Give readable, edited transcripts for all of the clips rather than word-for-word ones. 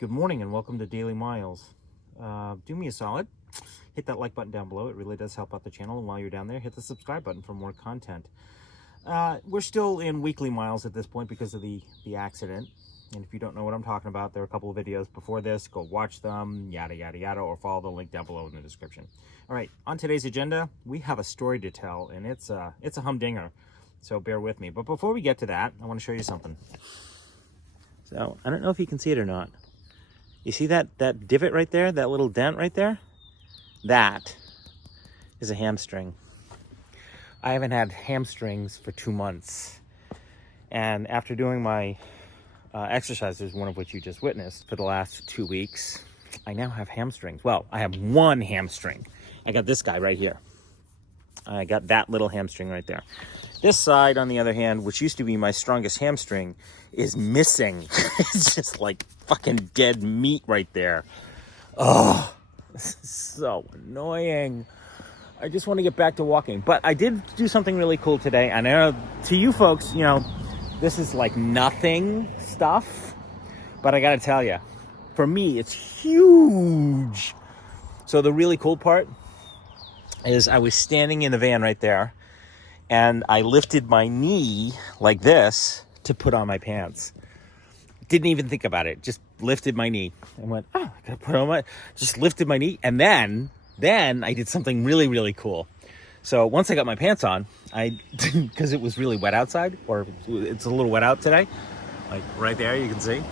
Good morning and welcome to Daily Miles. Do me a solid, hit that like button down below. It really does help out the channel. And while you're down there, hit the subscribe button for more content. We're still in weekly miles at this point because of the accident. And if you don't know what I'm talking about, there are a couple of videos before this. Go watch them, yada, yada, yada, or follow the link down below in the description. All right, on today's agenda, we have a story to tell, and it's a humdinger. So bear with me. But before we get to that, I want to show you something. So I don't know if you can see it or not. You see that divot right there, that little dent right there? That is a hamstring. I haven't had hamstrings for 2 months. And after doing my exercises, one of which you just witnessed, for the last 2 weeks, I now have hamstrings. Well, I have one hamstring. I got this guy right here. I got that little hamstring right there. This side, on the other hand, which used to be my strongest hamstring, is missing. It's just like fucking dead meat right there. Oh, this is so annoying. I just want to get back to walking. But I did do something really cool today. I know to you folks, you know, this is like nothing stuff. But I got to tell you, for me, it's huge. So the really cool part is I was standing in the van right there. And I lifted my knee like this to put on my pants. Didn't even think about it. Just lifted my knee and went, oh, I gotta put on my, just lifted my knee. And then I did something really, really cool. So once I got my pants on, because it was really wet outside, or it's a little wet out today, like right there, you can see.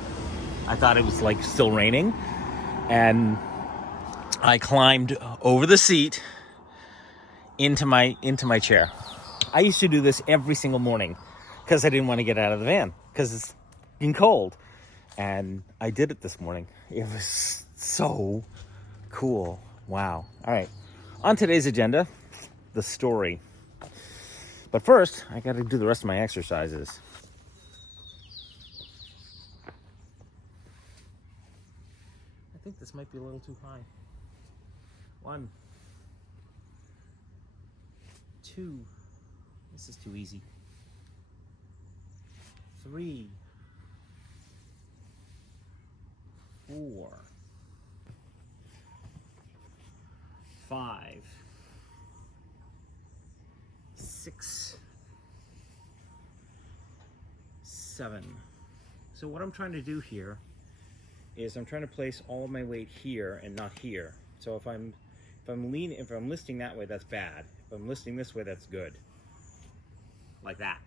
I thought it was like still raining. And I climbed over the seat into my chair. I used to do this every single morning because I didn't want to get out of the van because it's been cold. And I did it this morning. It was so cool. Wow. All right. On today's agenda, the story. But first, I got to do the rest of my exercises. I think this might be a little too high. 1, 2. This is too easy. 3, 4, 5, 6, 7. So what I'm trying to do here is I'm trying to place all of my weight here and not here. So if I'm listing that way, that's bad. If I'm listing this way, that's good. Like that.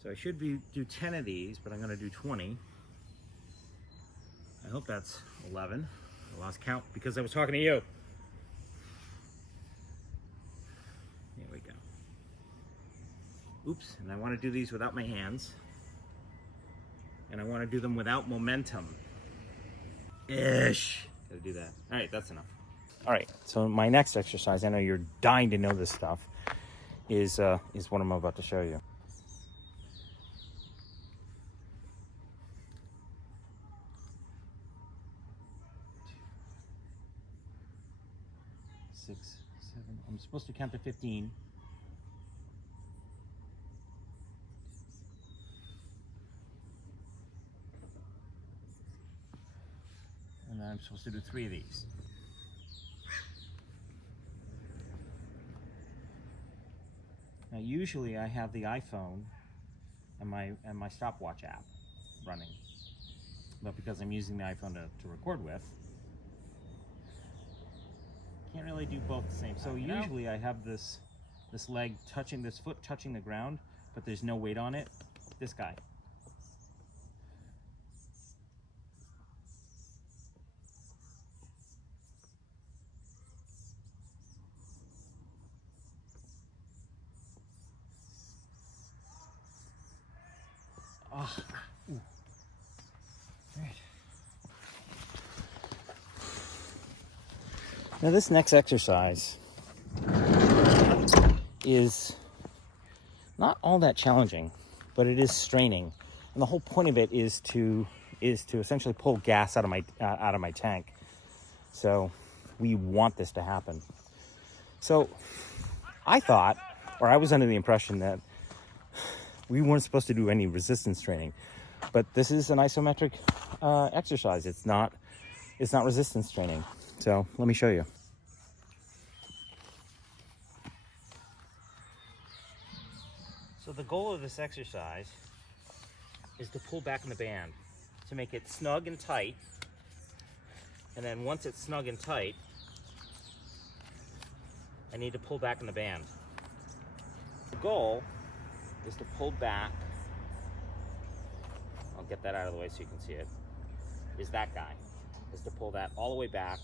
So I should do 10 of these, but I'm going to do 20. I hope that's 11. I lost count because I was talking to you. There we go. Oops, and I want to do these without my hands. And I want to do them without momentum. Ish. Gotta do that. All right, that's enough. All right, so my next exercise, I know you're dying to know this stuff, is what I'm about to show you. Six, 7. I'm supposed to count to 15. And then I'm supposed to do 3 of these. Now usually I have the iPhone and my stopwatch app running. But because I'm using the iPhone to record with, can't really do both the same. So usually I have this leg touching, this foot touching the ground, but there's no weight on it. This guy. Oh, ooh. Right. Now this next exercise is not all that challenging, but it is straining. And the whole point of it is to essentially pull gas out of my tank. So we want this to happen. So I thought, or I was under the impression that we weren't supposed to do any resistance training, but this is an isometric exercise. It's not resistance training. So let me show you. So the goal of this exercise is to pull back in the band, to make it snug and tight. And then once it's snug and tight, I need to pull back in the band. The goal is to pull back, I'll get that out of the way so you can see it, is that guy, is to pull that all the way back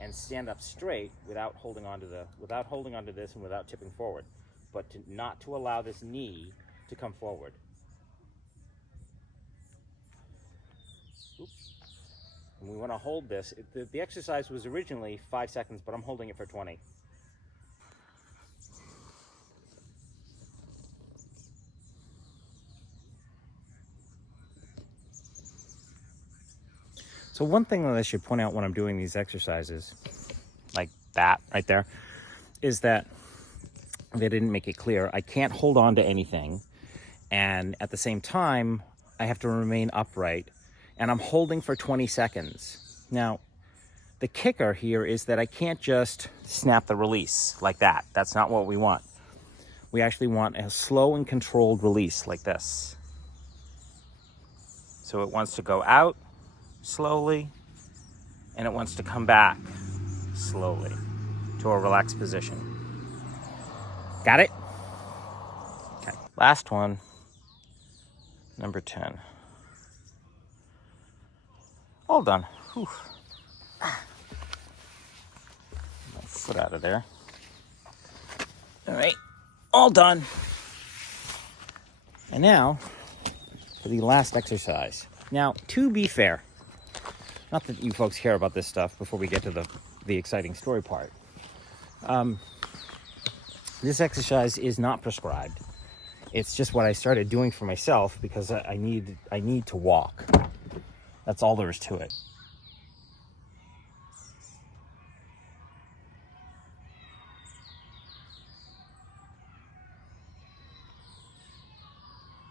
and stand up straight without holding onto this and without tipping forward, but not to allow this knee to come forward. Oops. And we want to hold this. The exercise was originally 5 seconds, but I'm holding it for 20. So one thing that I should point out when I'm doing these exercises, like that right there, is that they didn't make it clear. I can't hold on to anything, and at the same time, I have to remain upright, and I'm holding for 20 seconds. Now, the kicker here is that I can't just snap the release like that. That's not what we want. We actually want a slow and controlled release like this. So it wants to go out slowly, and it wants to come back slowly to a relaxed position. Got it? Okay. Last one, number 10. All done. Whew. My foot out of there. All right, all done. And now for the last exercise. Now, to be fair, not that you folks care about this stuff before we get to the exciting story part. This exercise is not prescribed. It's just what I started doing for myself because I need to walk. That's all there is to it.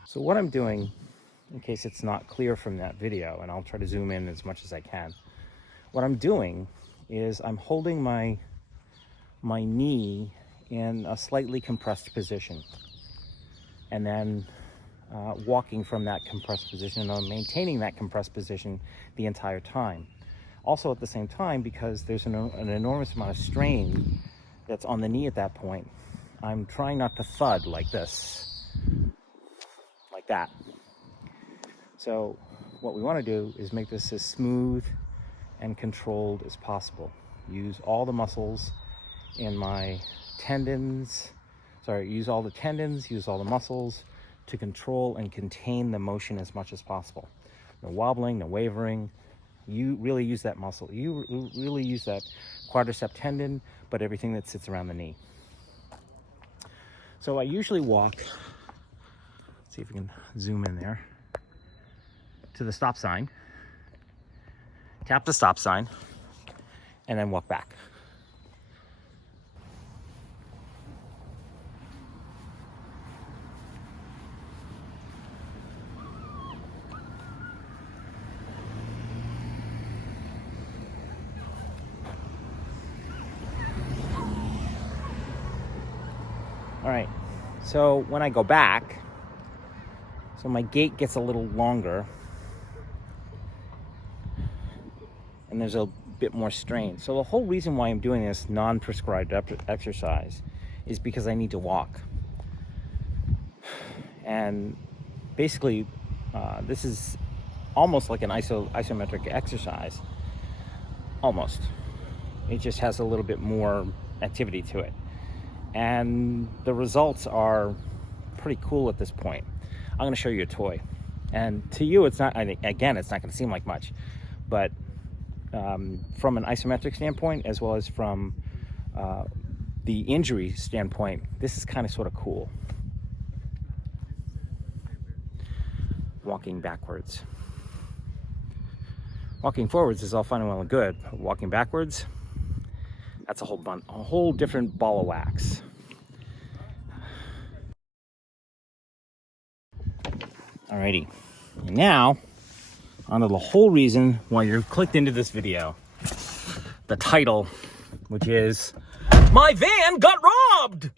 So what I'm doing, in case it's not clear from that video, and I'll try to zoom in as much as I can. What I'm doing is I'm holding my knee in a slightly compressed position, and then walking from that compressed position, and I'm maintaining that compressed position the entire time. Also at the same time, because there's an enormous amount of strain that's on the knee at that point, I'm trying not to thud like this, like that. So what we want to do is make this as smooth and controlled as possible. Use all the muscles in my tendons, use all the muscles to control and contain the motion as much as possible. No wobbling, no wavering. You really use that muscle. You really use that quadricep tendon, but everything that sits around the knee. So I usually walk, let's see if we can zoom in there, to the stop sign, tap the stop sign, and then walk back. All right, so when I go back, so my gait gets a little longer and there's a bit more strain. So the whole reason why I'm doing this non-prescribed exercise is because I need to walk. And basically, this is almost like an isometric exercise. Almost. It just has a little bit more activity to it. And the results are pretty cool at this point. I'm going to show you a toy. And to you, it's not, again, it's not going to seem like much. But from an isometric standpoint, as well as from the injury standpoint, this is kind of sort of cool. Walking backwards. Walking forwards is all fine and well and good. But walking backwards, that's a whole different ball of wax. Alrighty, and now onto the whole reason why you're clicked into this video. The title, which is, My Van Got Robbed!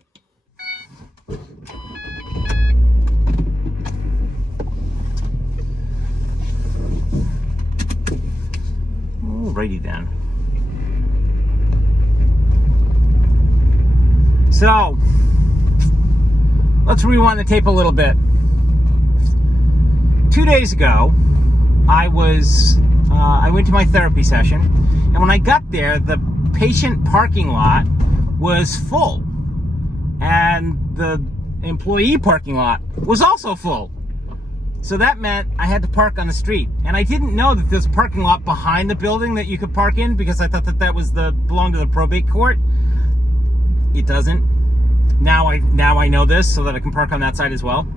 Alrighty then. So, let's rewind the tape a little bit. 2 days ago, I went to my therapy session, and when I got there, the patient parking lot was full, and the employee parking lot was also full. So that meant I had to park on the street, and I didn't know that there's a parking lot behind the building that you could park in, because I thought that was belonged to the probate court. It doesn't. Now I know this, so that I can park on that side as well.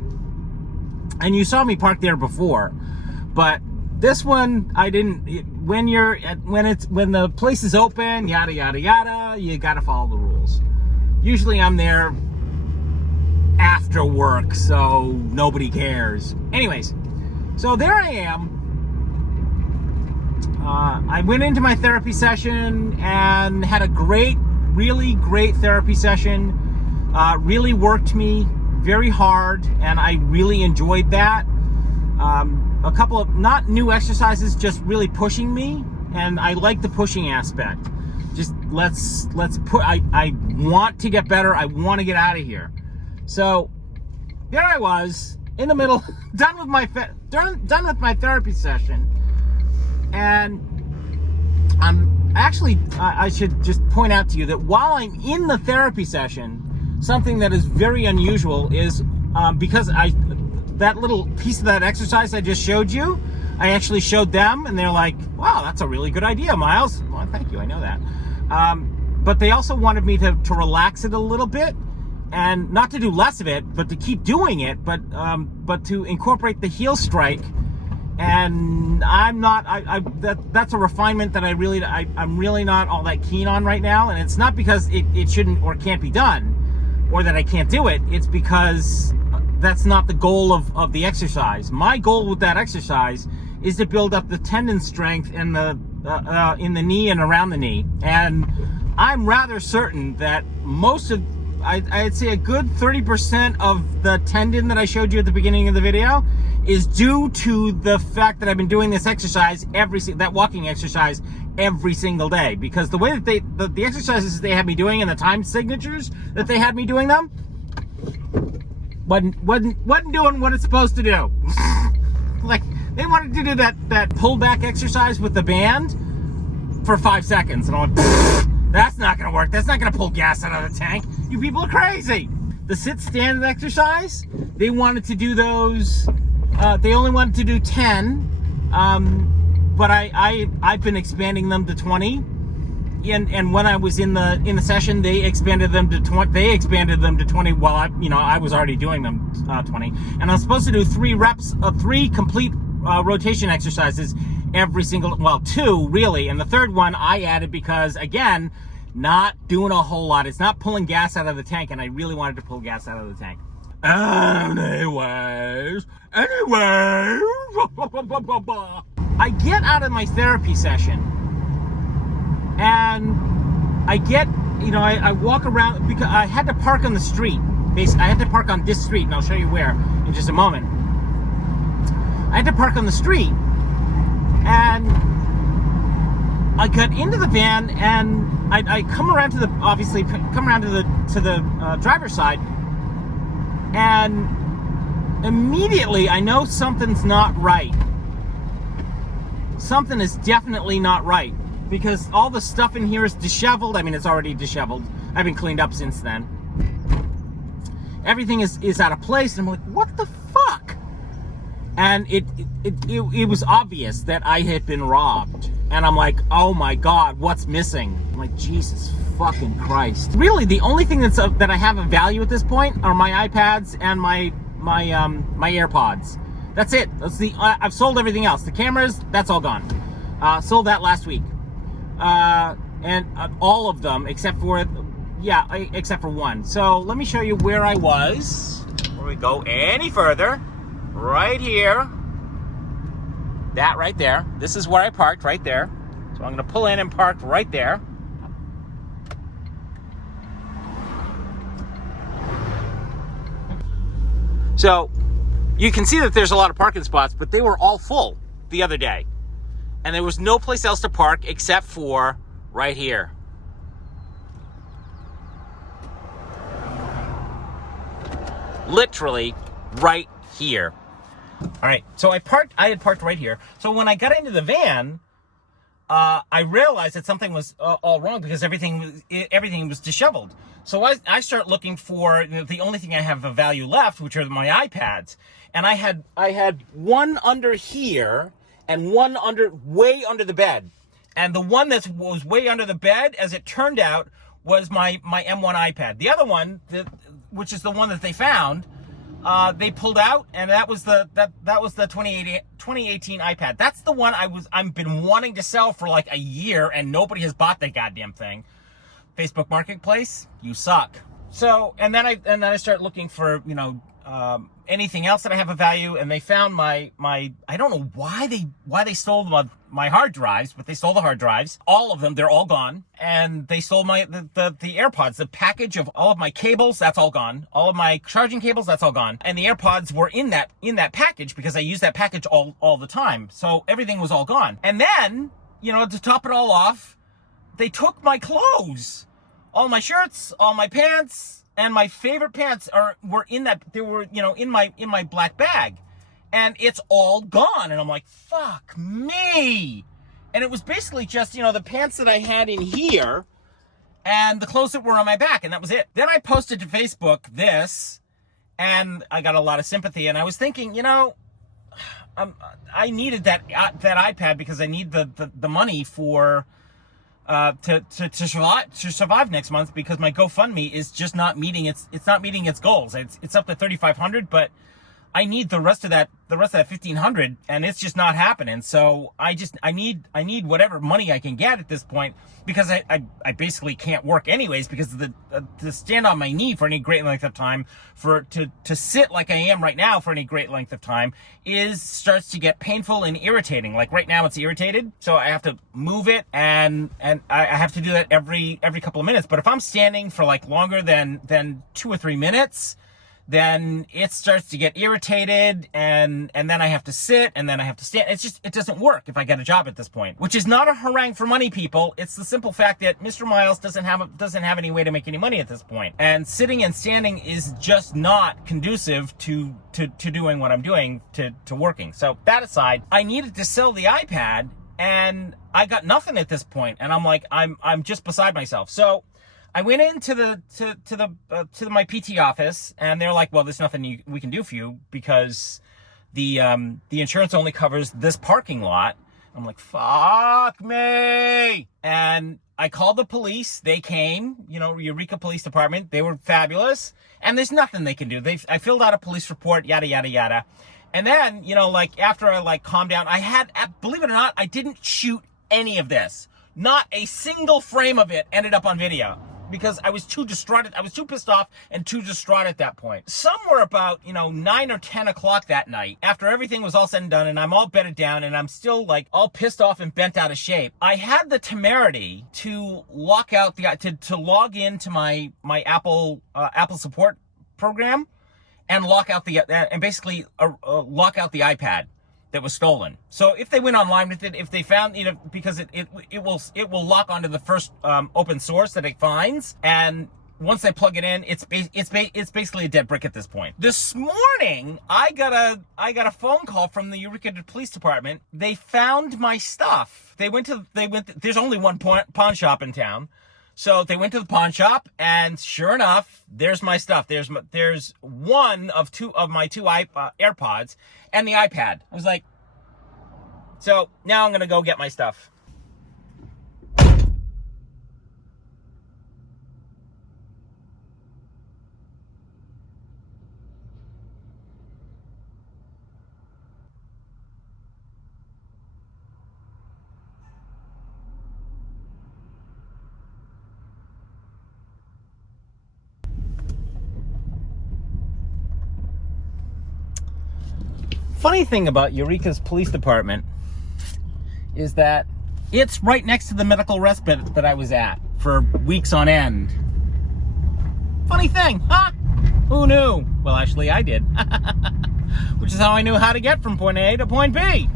And you saw me park there before, but this one I didn't. When the place is open, yada yada yada, you gotta follow the rules. Usually I'm there after work, so nobody cares. Anyways, so there I am. I went into my therapy session and had a really great therapy session. Really worked me very hard, and I really enjoyed that. A couple of not new exercises, just really pushing me, and I like the pushing aspect. Just let's put. I want to get better. I want to get out of here. So there I was in the middle, done with my therapy session, and I should just point out to you that while I'm in the therapy session, something that is very unusual is because that little piece of that exercise I just showed you, I actually showed them, and they're like, wow, that's a really good idea, Miles. Well, thank you, I know that. But they also wanted me to relax it a little bit, and not to do less of it, but to keep doing it, but to incorporate the heel strike. And I'm not, that's a refinement that I'm really not all that keen on right now. And it's not because it shouldn't or can't be done, or that I can't do it. It's because that's not the goal of the exercise. My goal with that exercise is to build up the tendon strength in the knee and around the knee. And I'm rather certain that I'd say a good 30% of the tendon that I showed you at the beginning of the video is due to the fact that I've been doing this exercise that walking exercise every single day. Because the way that the exercises they had me doing and the time signatures that they had me doing them wasn't doing what it's supposed to do. Like, they wanted to do that pullback exercise with the band for 5 seconds, and I'm like, that's not gonna work. That's not gonna pull gas out of the tank. You people are crazy. The sit-stand exercise, they wanted to do those. They only wanted to do 10, but I've been expanding them to 20. And when I was in the session, they expanded them to 20. They expanded them to 20 while I was already doing them 20. And I was supposed to do 3 reps of 3 complete rotation exercises every single, 2 really, and the third one I added because, again, not doing a whole lot. It's not pulling gas out of the tank, and I really wanted to pull gas out of the tank. Anyways, I get out of my therapy session, and I walk around, because I had to park on the street. Basically, I had to park on this street, and I'll show you where in just a moment. I had to park on the street, and I got into the van, and I come around to the driver's side, and immediately I know something's not right. Something is definitely not right, because all the stuff in here is disheveled. I mean, it's already disheveled. I've been cleaned up since then. Everything is out of place, and I'm like, what the fuck? And it was obvious that I had been robbed. And I'm like, oh my God, what's missing? I'm like, Jesus fucking Christ. Really, the only thing that I have of value at this point are my iPads and my AirPods. That's it. I've sold everything else. The cameras, that's all gone. Sold that last week. And all of them except for one. So let me show you where I was before we go any further. right here. That right there. This is where I parked, right there. So I'm going to pull in and park right there. So you can see that there's a lot of parking spots, but they were all full the other day. And there was no place else to park except for right here. Literally right here. All right, so I had parked right here. So when I got into the van, I realized that something was all wrong because everything was disheveled. So I start looking for the only thing I have of value left, which are my iPads. And I had one under here and one way under the bed. And the one that was way under the bed, as it turned out, was my M1 iPad. The other one, which is the one that they found, they pulled out, and that was the 2018 iPad. That's the one I've been wanting to sell for like a year, and nobody has bought that goddamn thing. Facebook Marketplace, you suck. So, and then I start looking for anything else that I have of value, and they found my I don't know why they stole my hard drives, but they stole the hard drives, all of them. They're all gone. And they stole the AirPods, the package of all of my cables. That's all gone. All of my charging cables. That's all gone. And the AirPods were in that package because I use that package all the time. So everything was all gone. And then to top it all off, they took my clothes, all my shirts, all my pants, and my favorite pants were in that. They were in my black bag, and it's all gone. And I'm like, fuck me. And it was basically just the pants that I had in here, and the clothes that were on my back, and that was it. Then I posted to Facebook this, and I got a lot of sympathy. And I was thinking, I needed that iPad because I need the money for. To survive next month, because my GoFundMe is just not meeting its goals. It's up to 3,500, but I need the rest of that 1,500, and it's just not happening. So I need whatever money I can get at this point, because I basically can't work anyways, because to stand on my knee for any great length of time, to sit like I am right now for any great length of time, starts to get painful and irritating. Like right now it's irritated, so I have to move it, and I have to do that every couple of minutes. But if I'm standing for like longer than 2 or 3 minutes, then it starts to get irritated, and then I have to sit, and then I have to stand. It doesn't work if I get a job at this point, which is not a harangue for money, people. It's the simple fact that Mr. Miles doesn't have any way to make any money at this point, and sitting and standing is just not conducive to doing what I'm doing, to working. So that aside, I needed to sell the iPad, and I got nothing at this point, and I'm like, I'm just beside myself. So I went into my PT office, and they're like, well, there's nothing we can do for you because the insurance only covers this parking lot. I'm like, fuck me. And I called the police. They came, Eureka Police Department. They were fabulous, and there's nothing they can do. I filled out a police report, yada, yada, yada. And then, after I calmed down, believe it or not, I didn't shoot any of this. Not a single frame of it ended up on video, because I was too distraught. I was too pissed off and too distraught at that point. Somewhere about, 9 or 10 o'clock that night, after everything was all said and done, and I'm all bedded down, and I'm still all pissed off and bent out of shape, I had the temerity to lock out to log into my Apple support program and lock out basically lock out the iPad that was stolen. So if they went online with it, if they found, because it will lock onto the first open source that it finds, and once they plug it in, it's basically a dead brick at this point. This morning, I got a phone call from the Eureka Police Department. They found my stuff. There's only one pawn shop in town. So they went to the pawn shop, and sure enough, there's my stuff. There's one of my two AirPods and the iPad. I was like, so now I'm gonna go get my stuff. Funny thing about Eureka's police department is that it's right next to the medical respite that I was at for weeks on end. Funny thing, huh? Who knew? Well, actually, I did. Which is how I knew how to get from point A to point B.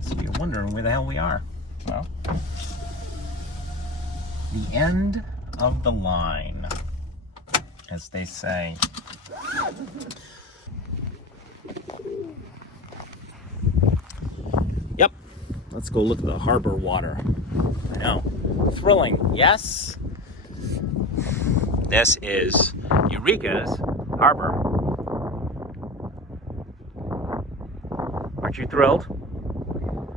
So you're wondering where the hell we are. Well, the end of the line, as they say. Yep, let's go look at the harbor water. I know, thrilling, yes? This is Eureka's harbor. Aren't you thrilled?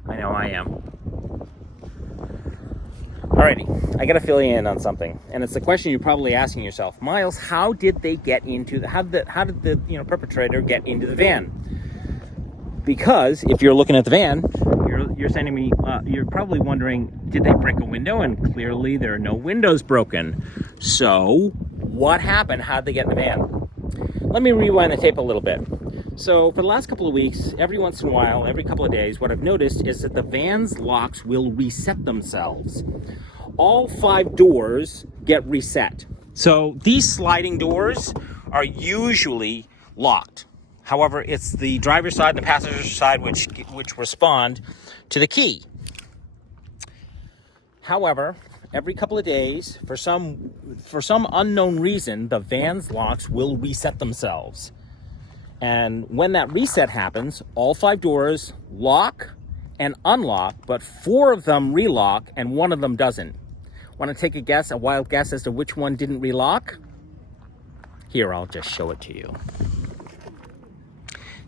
I know I am. Alrighty, I gotta fill you in on something, and it's the question you're probably asking yourself, Miles. How did they get into the? How did the perpetrator get into the van? Because if you're looking at the van, you're saying to me, you're probably wondering, did they break a window? And clearly there are no windows broken. So what happened? How did they get in the van? Let me rewind the tape a little bit. So for the last couple of weeks, every once in a while, every couple of days, what I've noticed is that the van's locks will reset themselves. All 5 doors get reset. So these sliding doors are usually locked. However, it's the driver's side and the passenger side which respond to the key. However, every couple of days, for some unknown reason, the van's locks will reset themselves. And when that reset happens, all 5 doors lock and unlock, but 4 of them relock and 1 of them doesn't. Want to take a guess, a wild guess as to which one didn't relock? Here, I'll just show it to you.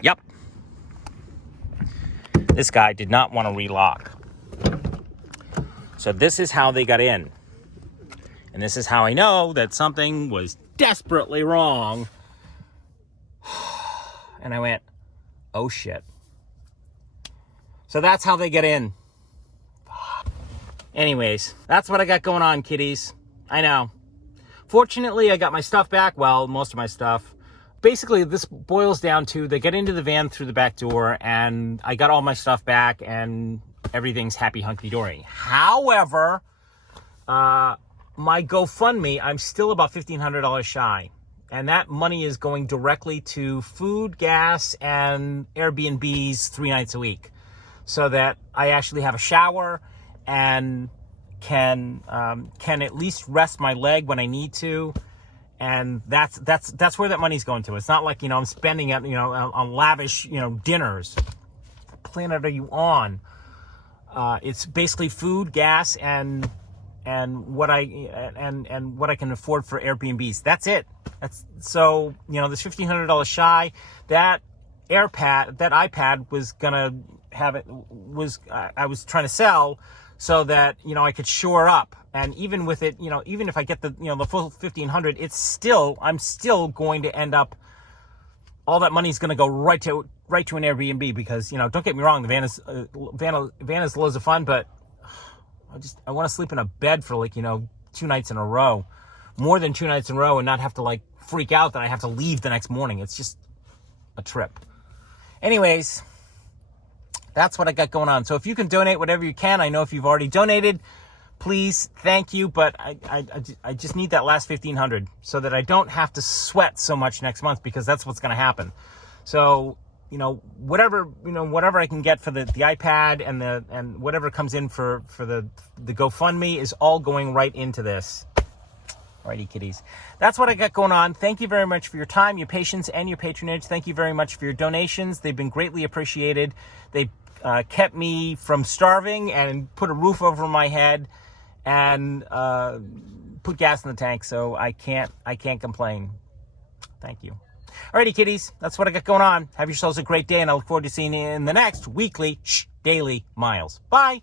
Yep. This guy did not want to relock. So this is how they got in. And this is how I know that something was desperately wrong. And I went, oh shit. So that's how they get in. Anyways, that's what I got going on, kiddies. I know. Fortunately, I got my stuff back. Well, most of my stuff. Basically, this boils down to they get into the van through the back door, and I got all my stuff back, and everything's happy hunky-dory. However, my GoFundMe, I'm still about $1,500 shy. And that money is going directly to food, gas, and Airbnbs 3 nights a week. So that I actually have a shower and can at least rest my leg when I need to. And that's where that money's going to. It's not like, I'm spending it, on lavish, dinners. What planet are you on? It's basically food, gas, and what I can afford for Airbnbs. That's it. So this $1,500 shy. That iPad was gonna have it. I was trying to sell so that I could shore up. And even with it, even if I get the full $1,500, I'm still going to end up. All that money's going to go right to an Airbnb because don't get me wrong, the van is loads of fun, but I want to sleep in a bed for 2 nights in a row, more than 2 nights in a row, and not have to freak out that I have to leave the next morning. It's just a trip. Anyways, that's what I got going on. So if you can donate whatever you can, I know if you've already donated, please, thank you. But I just need that last $1,500 so that I don't have to sweat so much next month, because that's what's going to happen. So, whatever I can get for the iPad and whatever comes in for the GoFundMe is all going right into this. Alrighty, kiddies. That's what I got going on. Thank you very much for your time, your patience, and your patronage. Thank you very much for your donations. They've been greatly appreciated. They kept me from starving and put a roof over my head and put gas in the tank, so I can't complain. Thank you. Alrighty, kiddies, that's what I got going on. Have yourselves a great day, and I look forward to seeing you in the next weekly, daily Miles. Bye.